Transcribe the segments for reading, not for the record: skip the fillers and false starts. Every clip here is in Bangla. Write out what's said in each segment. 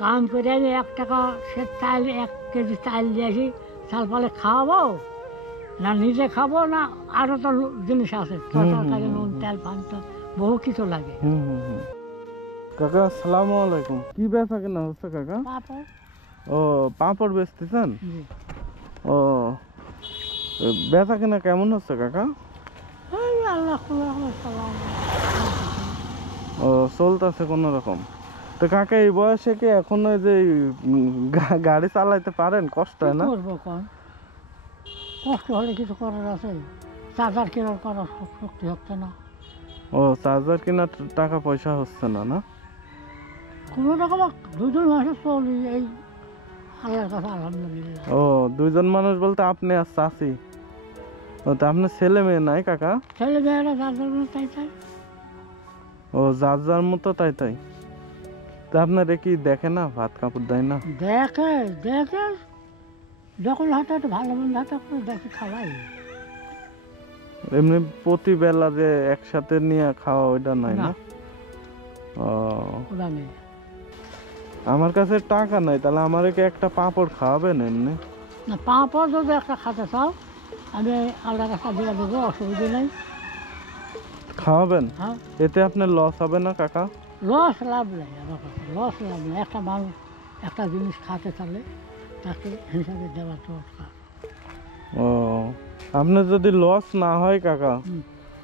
কাম করে আমি 1 টাকা সে চাল 1 কেজি চাল দিয়ে আসি, চাল পালে খাওয়াবো না নিজে খাবো না আরও তো জিনিস আছে, তরকারি নুন তেল পান্ত বহু কিছু লাগে। কাকা আসসালামু আলাইকুম। কি বেচা কেনা হচ্ছে কাকা? পাপড়। ও পাঁপড় বেচতেছেন? জি। ও বেচা কেনা কেমন হচ্ছে কাকা? এই আল্লাহ ও চলতেছে কোনো রকম। তো কাকা এই বয়সে কি এখন ওই যে গাড়ি চালাইতে পারেন? কষ্ট হয় না? করবো কন, কষ্ট হলে কিছু করার আছে? চার্জার কেনার করার শক্তি হচ্ছে না। ও চার্জার কেনার টাকা পয়সা হচ্ছে না? না কোনো রকম 2 মাসে চলি এই আল্লাহর কাছে আলহামদুলিল্লাহ। ও 2 জন মানুষ বলতে আপনি আর চাচি। ও তা আপনার ছেলে মেয়ে নাই কাকা? ছেলে মেয়েরা চার্জার তাই চাই। ও যার যার মতো তাই তাই। তা আপনারা কি দেখে না, ভাত কাপড় দেয় না? দেখে দেখে যখন হাতে একটু ভালো মন্দ হাতে দেখে খাওয়াই। এমনি প্রতি বেলা যে একসাথে নিয়ে খাওয়া ওইটা নাই না? ও ওরা নেই। আমার কাছে টাকা নাই, তাহলে আমার কি একটা পাঁপড় খাওয়াবেন এমনি? না পাঁপড় যদি একটা খাতে চাও আমি আল্লাহর কাছে দিয়ে দেবো, অসুবিধা নেই। খাওয়াবেন? হ্যাঁ এতে আপনার লস হবে না কাকা? লস লাভ নেই আমার কাছে, লস লাভ নেই। একটা মানুষ একটা জিনিস খাতে চালে তাকে হিসাবে দেওয়া দরকার। ও আপনার যদি লস না হয় কাকা,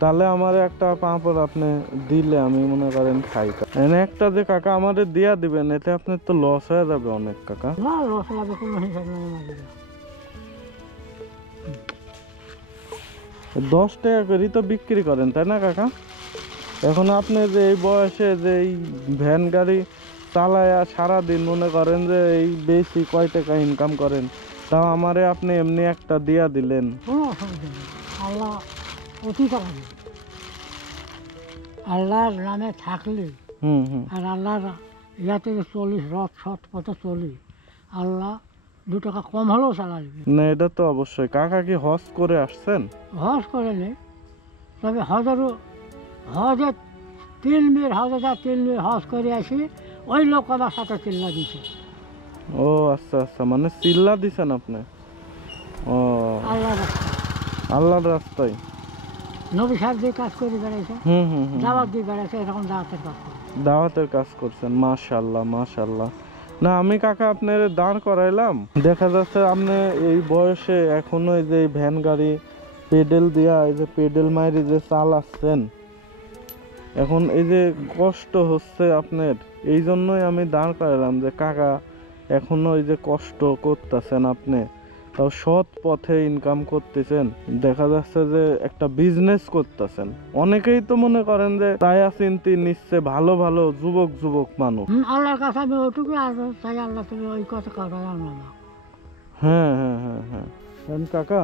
তাহলে আমার একটা পাঁপড় আপনি দিলে আমি মনে করেন খাই। এনে একটা যে কাকা আমাদের দিয়া দিবেন, এতে আপনার তো লস হয়ে যাবে অনেক কাকা। না লস লাভে কোনো হিসাব নেই আমাদের। 10 টাকা করেই তো বিক্রি করেন তাই না কাকা? এখন আপনি যে এই বয়সে যে এই ভ্যান গাড়ি চালায় সারাদিন মনে করেন যে এই বেশি কয় টাকা ইনকাম করেন, তাও আমারে আপনি এমনি একটা দিয়া দিলেন। কোনো অসুবিধা নেই, আল্লাহ অতি করা নেই। আল্লাহর নামে থাকলে আর আল্লাহর ইয়াতে যে চলিস রথ সৎ পথে চলি, আল্লাহ 2 টাকা কম হলেও চালাবে। না এটা তো অবশ্যই। কাকা কি হজ করে আসছেন? হজ করে নেই, তবে হজে 3 মেয়ের হজে যা 3 মেয়ের হজ করে আসি, ওই লোক আমার সাথে চিল্লা দিছে। ও আচ্ছা আচ্ছা, মানে চিল্লা দিছেন আপনি? ও আল্লাহ আল্লাহর রাস্তায় নবী সাহেব যে কাজ করে বেড়াইছে, দাওয়াত দিয়ে বেড়াইছে, এরকম দাওয়াতের কাজ করে। দাওয়াতের কাজ করছেন, মাশাআল্লাহ মাশাআল্লাহ। না আমি কাকা আপনার দাঁড় করাইলাম, দেখা যাচ্ছে আপনি এই বয়সে এখনো এই যে ভ্যান গাড়ি পেডেল দিয়া এই যে পেডেল মাইরে যে চালাচ্ছেন, এখন এই যে কষ্ট হচ্ছে আপনার, এই জন্যই আমি দাঁড় করাইলাম যে কাকা এখনো এই যে কষ্ট করতেছেন আপনি, তাও সৎ পথে ইনকাম করতেছেন, দেখা যাচ্ছে যে একটা বিজনেস করতেছেন। অনেকেই তো মনে করেন যে তায়া চিন্তি নিচ্ছে ভালো ভালো যুবক মানুষ। আল্লাহর কাছে আমি ওইটুকু আর চাই, আল্লাহ তুমি ওই কথা করাই আমরা না। হ্যাঁ হ্যাঁ হ্যাঁ হ্যাঁ কাকা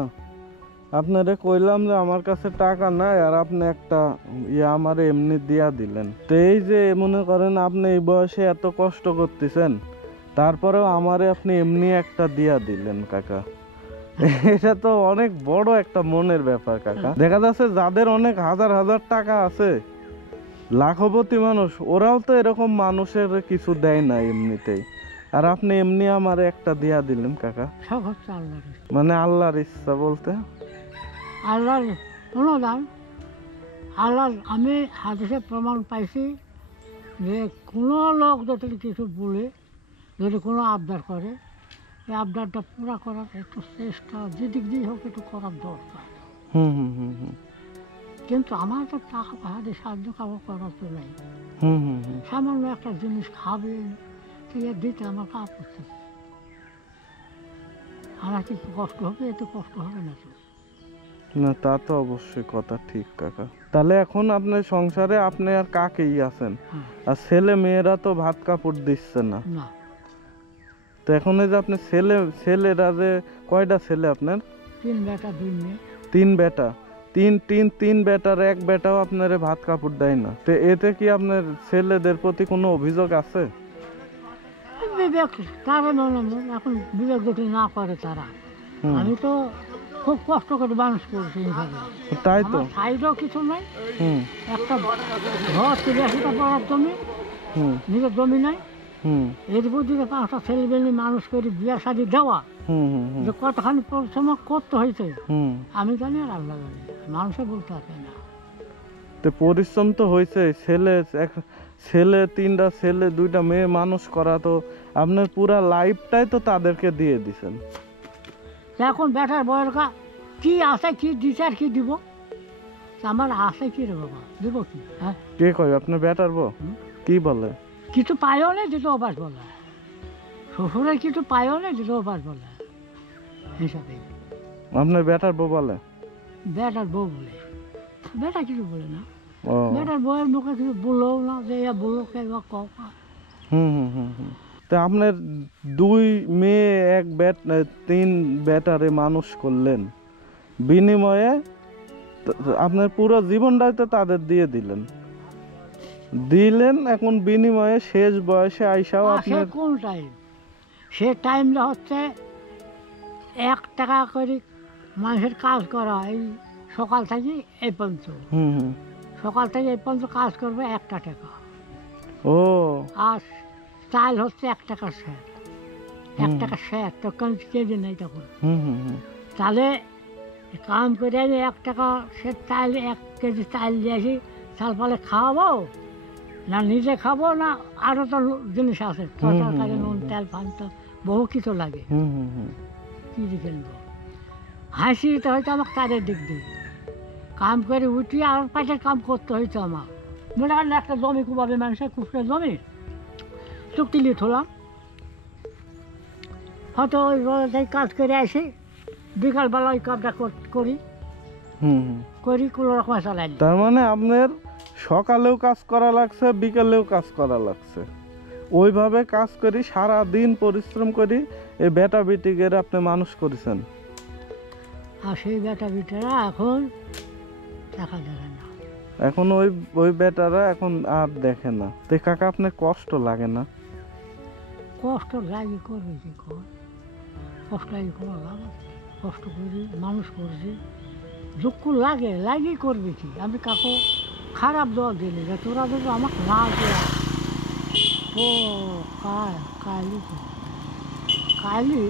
আপনারে কইলাম যে আমার কাছে টাকা নাই, আর আপনি একটা আমার এমনি দিয়া দিলেন। তো এই যে মনে করেন আপনি এই বয়সে এত কষ্ট করতেছেন, তারপরেও আমারে আপনি এমনি একটা দিয়া দিলেন কাকা। এটা তো অনেক বড় একটা মনের ব্যাপার কাকা। দেখা যাচ্ছে যাদের অনেক হাজার হাজার টাকা আছে, লাখপতি মানুষ, ওরাও তো এরকম মানুষের কিছু দেয় না এমনিতেই, আর আপনি এমনি আমারে একটা দিয়া দিলেন কাকা। সব হচ্ছে আল্লাহর ইচ্ছা। মানে আল্লাহর ইচ্ছা বলতে আল্লাহর অনুদান। আল্লাহর আমি হাদিসে প্রমাণ পাইছি যে কোনো লোক যদি কিছু বলে, যদি কোনো আবদার করে, এই আবদারটা পুরা করার একটু চেষ্টা যেদিক দিয়ে হোক একটু করার দরকার। হুম হুম হুম হুম কিন্তু আমার তো টাকা পয়সা দিয়ে সাহায্য কারো করার তো নেই। হুম হুম হুম সামান্য একটা জিনিস খাবে, সে দিতে আমার আপত্তি। আমার কিছু কষ্ট হবে, এতে কষ্ট হবে না তো। না তা তো অবশ্যই কথা ঠিক কাকা। তাহলে এখন আপনার সংসারে আপনি আর কাকেই আছেন, আর ছেলে মেয়েরা তো ভাত কাপড় দিচ্ছে না। না তো এখন এই যে আপনি ছেলেরা যে কয়টা ছেলে আপনার? 3 বেটা 2 মেয়ে। 3 বেটা, তিন বেটার 1 বেটাও আপনারে ভাত কাপড় দেয় না। তো এতে কি আপনার ছেলেদের প্রতি কোনো অভিযোগ আছে? বিবেক কারণ এখন বিবেক যদি না করে তারা, আমি তো খুব কষ্ট করে মানুষ করছি এইভাবে। তাই তো সাইডও কিছু নাই, হুম একটা ঘর 83টা পড়ার জমি, হুম নিজের জমি নাই, হুম এর বুদ্ধিতে 5টা ছেলে মেয়ে মানুষ করে বিয়া শাদি দেওয়া, হুম হুম হুম যে কতখানি পরিশ্রম করতে হয়েছে হুম আমি জানি আর আল্লাহ জানি, মানুষে বলতে পারে না। তো পরিশ্রম তো হয়েছে, ছেলে 3টা ছেলে 2টা মেয়ে মানুষ করা, তো আপনার পুরা লাইফটাই তো তাদেরকে দিয়ে দিছেন। তা এখন বেটার বয়ের কি আছে, কি দিছে আর কি দিব, তা আমার আছে কি রে বাবা, দিব কি? হ্যাঁ, কে কয় আপনার বেটার বউ? হুম? কি বলে? কিছু পাইও নেই যেটা অভ্যাস বলে, শ্বশুরের কিছু পাইও নেই যেটা অভ্যাস বলে হিসাবে। আপনার বেটার বউ বলে? বেটার বউ বলে, বেটা কিছু বলে না, ও বেটার বউয়ের মুখে কিছু বললেও না যে এ বললো কে বা ক। হুম হুম হুম হুম তো আপনার 2 মেয়ে 3 বেটারে মানুষ করলেন, বিনিময়ে আপনার পুরো জীবনটাই তো তাদের দিয়ে দিলেন, এখন বিনিময়ে শেষ বয়সে আইসাও সে আপনার কোন টাইম, সে টাইমটা হচ্ছে 1 টাকা করে মানুষের কাজ করা, এই সকাল থেকে এই পর্যন্ত, হুম হুম সকাল থেকে এই পর্যন্ত কাজ করবে 1 টাকা, ও আর চাল হচ্ছে 1 টাকা শেয়ার, 1 হুম টাকা শেয়ার তো কোন কেজি নেই তখন। হুম হুম হুম তাহলে কাম করে এনে 1 টাকা সে চাল, 1 কেজি চাল দিয়ে আসি, চাল পালে খাওয়াবো না নিজে খাবো, না আরও তো জিনিস আছে, হুম, তরকারি হুম, নুন হুম। তেল পান তো বহু কিছু লাগে, হুম হুম হুম কী দিয়ে কিনবো। হাসিতে হয়তো আমাকে তাদের দিক দিয়ে কাম করে উঠিয়ে আর পাশের কাম করতে হইতো আমার। মনে করেন একটা জমি কুবাবে মানুষের, কুচকে জমি চুক্তি লিয়ে থলাম, হয়তো ওই রোজাই কাজ করে আসি, বিকালবেলা ওই কাজটা করি হুম হুম করি কোনো রকম চালাই। তার মানে আপনার সকালেও কাজ করা লাগছে, বিকালেও কাজ করা লাগছে, ওইভাবে কাজ করি সারা দিন পরিশ্রম করি এই বেটা বেটিকে আপনি মানুষ করেছেন। আর সেই বেটা বিটারা এখন দেখা যাবে না। এখন ওই ওই বেটারা এখন আর দেখে না, তো কাকা আপনার কষ্ট লাগে না? কষ্ট লাগে, করবে কি কর, কষ্ট লাগে কোনো লাভ আছে? কষ্ট করি, মানুষ করছি, দুঃখ লাগে, লাগেই করবে কি? আমি কাকু খারাপ জল দিলি যে তোরা যদি আমাকে না দেওয়া, ও কালি কালি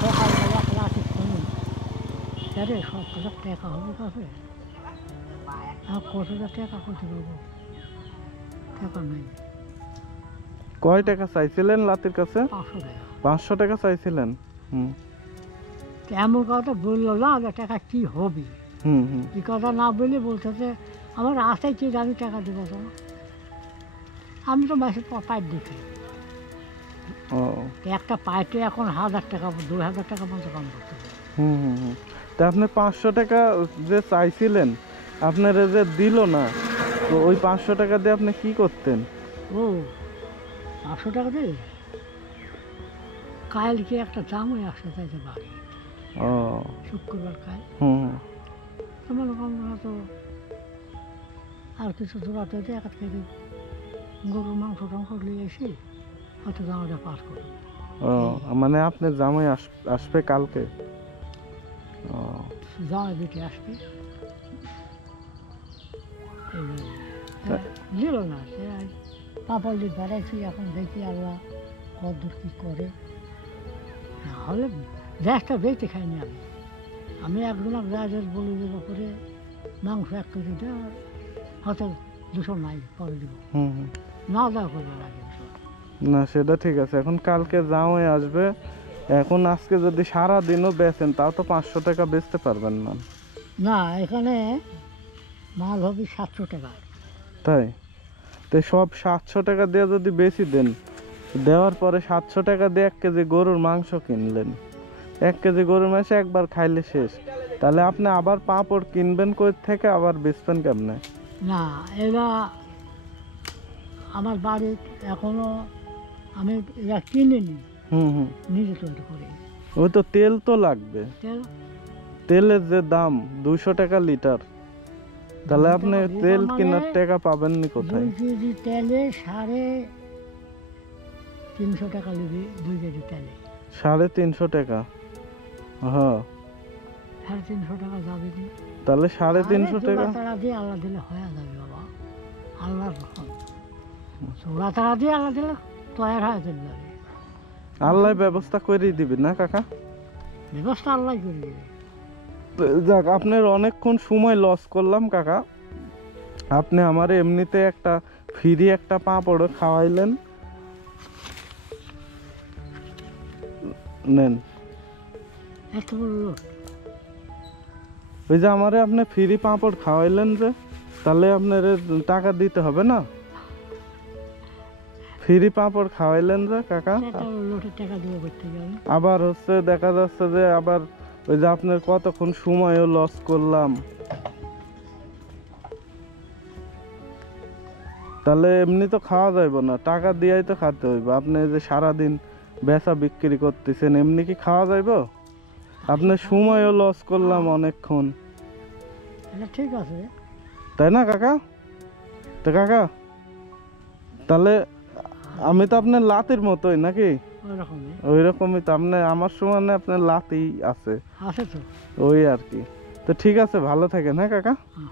সকালবেলা ক্লাসে শুনি, আরে 7,000 টাকা হবে কাছে, আর কত হাজার টাকা করতে পারবো, টাকা নেই, কয় টাকা চাইছিলেন লাতির কাছে? 500 টাকা। 500 টাকা চাইছিলেন? হুম তো এমন কথা বললো না যে টাকা কী হবে, হুম হুম এই কথা না বলে বলতেছে আমার আশায় কি আমি টাকা দেবো তো, আমি তো মাসে পাইপ দিচ্ছি, ও একটা পাইপে এখন 1,000 টাকা 2,000 টাকা পর্যন্ত কাম করতে হবে। হুম হুম হুম তা আপনি 500 টাকা যে চাইছিলেন আপনার যে দিল না, তো ওই 500 টাকা দিয়ে আপনি কি করতেন? ও 500 টাকা দিয়ে কালকে একটা জামাই আসতে চাইছে বাড়ি, ও শুক্রবার কাল, হুম তো মনে করেন হয়তো আর কিছু জোগাতে হতে এক কেজি গরুর মাংস টাংস নিয়ে এসে হয়তো জামাটা পাস করবো। ও মানে আপনার জামাই আসবে কালকে? ও জামাই বেটে আসবে, এই জন্য। হ্যাঁ, দিল না, সে পাপড় দিয়ে বেড়াইছি, এখন দেখি আল্লাহ কদ্দূর কী করে, নাহলে গ্যাসটা বেঁচে খাইনি আমি, আমি একজন গ্যাসের বলি দেবো করে মাংস 1 কেজি দেয়, হয়তো 200 নাই পরে দেবো, হুম হুম না দেওয়া করবে লাগে 200। না সেটা ঠিক আছে, এখন কালকে জামাই আসবে, এখন আজকে যদি সারা দিনও বেচেন তাও তো 500 টাকা বেচতে পারবেন না। না এখানে মাল হবে 700 টাকা। তাই? তো সব 700 টাকা দিয়ে যদি বেশি দেন, দেওয়ার পরে 700 টাকা দিয়ে 1 কেজি গরুর মাংস কিনলেন, 1 কেজি গরুর মাংস একবার খাইলে শেষ, তাহলে আপনি আবার পাঁপড় কিনবেন কই থেকে, আবার বেচবেন কেমনে? না এরা আমার বাড়ি এখনো আমি এরা কিনিনি, হুম হুম নিজে তৈরি করি। ওই তো তেল তো লাগবে, তেল তেলের যে দাম 200 টাকা লিটার, তাহলে 200 আপনি টাকা লিটার তেল মানে কেনার টাকা পাবেননি 2 কোথায়? কেজি তেলে 350 টাকা নেবে, 2 কেজি তেলে 350 টাকা, হ্যাঁ 350 টাকা যাবে কি? তাহলে 350 টাকা। তারা দিয়ে আল্লাহ দিলে হয়ে যাবে বাবা, আল্লাহর রহম। চোরা তারা দিয়ে আল্লাহ দিলে তৈরি হয় চলবে। আল্লাহ ব্যবস্থা করে দিবি না কাকা? ব্যবস্থা আল্লাহ করে দেবে। তো যাক, আপনার অনেকক্ষণ সময় লস করলাম কাকা। আপনি আমার এমনিতে একটা ফ্রি একটা পাঁপড় খাওয়াইলেন, নেন। এত বললো ওই যে আমারে আপনি ফ্রি পাঁপড় খাওয়াইলেন যে, তাহলে আপনার টাকা দিতে হবে না? ফ্রি পাঁপড় খাওয়াইলেন যে কাকা, লোটের টাকা দিয়ে করতে যাবে। আবার হচ্ছে দেখা যাচ্ছে যে আবার ওই যে আপনার কতক্ষণ সময়ও লস করলাম। তাহলে এমনি তো খাওয়া যাইব না, টাকা দিয়েই তো খাতে হইব। আপনি যে সারাদিন বেচা বিক্রি করতেছেন, এমনি কি খাওয়া যাইব? আপনার সময়ও লস করলাম অনেকক্ষণ, এটা ঠিক আছে। তাই না কাকা? তো কাকা, তাহলে আমি তো আপনার লাতির মতোই নাকি? ওই রকমই ওই রকমই তো, আপনি আমার সমানে আপনার লাতি আছে, আছে তো। ওই আর কি। তো ঠিক আছে, ভালো থাকেন হ্যাঁ কাকা। হ্যাঁ।